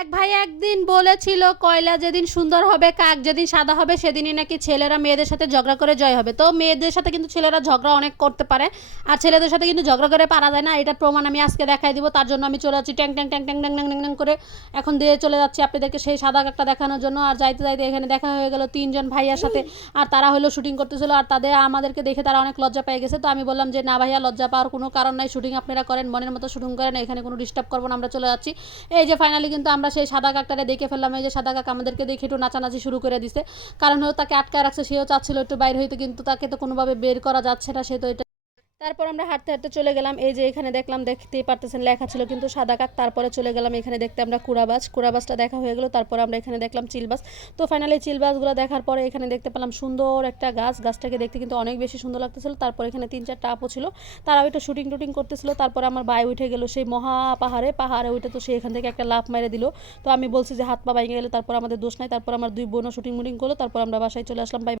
এক ভাই একদিন বলেছিল কয়লা যেদিন সুন্দর হবে কাক যেদিন সাদা হবে সেদিনই নাকি ছেলেরা মেয়েদের সাথে ঝগড়া করে জয় হবে। তো মেয়েদের সাথে কিন্তু ছেলেরা ঝগড়া অনেক করতে পারে, আর ছেলেদের সাথে কিন্তু ঝগড়া করে পারা যায় না। এটার প্রমাণ আমি আজকে দেখাই দিব। তার জন্য আমি চলে যাচ্ছি ট্যাং ট্যাং ট্যাং ট্যাং ট্যাং ট্যাং ট্যাং ট্যাং করে এখন দিয়ে চলে যাচ্ছি আপনাদেরকে সেই সাদা কাকটা দেখানোর জন্য। আর যাইতে যাইতে এখানে দেখা হয়ে গেল তিনজন ভাইয়ার সাথে, আর তারা হলো শুটিং করতেছিল, আর তাদের আমাদেরকে দেখে তারা অনেক লজ্জা পেয়ে গেছে। তো আমি বললাম যে না ভাইয়া, লজ্জা পাওয়ার কোনো কারণ নাই, শুটিং আপনারা করেন, মনের মতো শুটিং করেন, এখানে কোনো ডিস্টার্ব করবো না, আমরা চলে যাচ্ছি। এই যে ফাইনালি কিন্তু আমরা সেই সাদা কাকটারে দেখে ফেললাম। এই যে সাদা কাক আমাদেরকে দেখে একটু নাচানাচি শুরু করে দিছে, কারণ হলো তাকে আটকায় রাখছে, সেও চাচ্ছিল একটু বাইরে হইতে, কিন্তু তাকে তো কোনোভাবে বের করা যাচ্ছে না, সে তো এটা। তারপর আমরা হাঁটতে হাঁটতে চলে গেলাম, এই যে এখানে দেখলাম, দেখতেই পারতেছেন লেখা ছিল কিন্তু সাদা কাক। তারপরে চলে গেলাম এখানে দেখতে আমরা কুড়াবাজ, কুড়াবাজটা দেখা হয়ে গেল। তারপর আমরা এখানে দেখলাম চিলবাস। তো ফাইনালি চিলবাসগুলো দেখার পরে এখানে দেখতে পেলাম সুন্দর একটা গাছ, গাছটাকে দেখতে কিন্তু অনেক বেশি সুন্দর লাগতেছিল। তারপর এখানে 3-4টা আপু ছিল, তারাও একটু শুটিং টুটিং করতেছিল। তারপরে আমার ভাই উঠে গেল সেই মহা পাহাড়ে, পাহাড়ে উঠে তো সে এখান থেকে একটা লাফ মেরে দিল। তো আমি বলছি যে হাত পা ভেঙে গেলে তারপর আমাদের দোষ নাই। তারপর আমার দুই বোনও শুটিং মুটিং করলো, তারপর আমরা বাসায় চলে আসলাম। বাই।